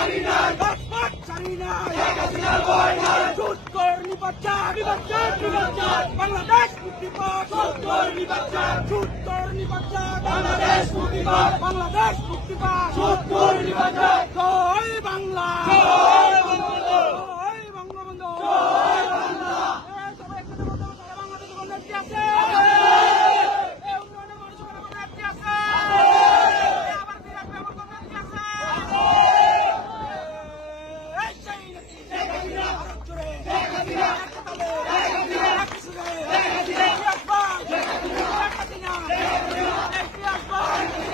রাজপথ ছাড়ি নাই চুপ কর নির্বাচন বাংলাদেশ মুক্তি পাক চুপ কর নির্বাচন বাংলাদেশ মুক্তি পাক জয় বাংলা।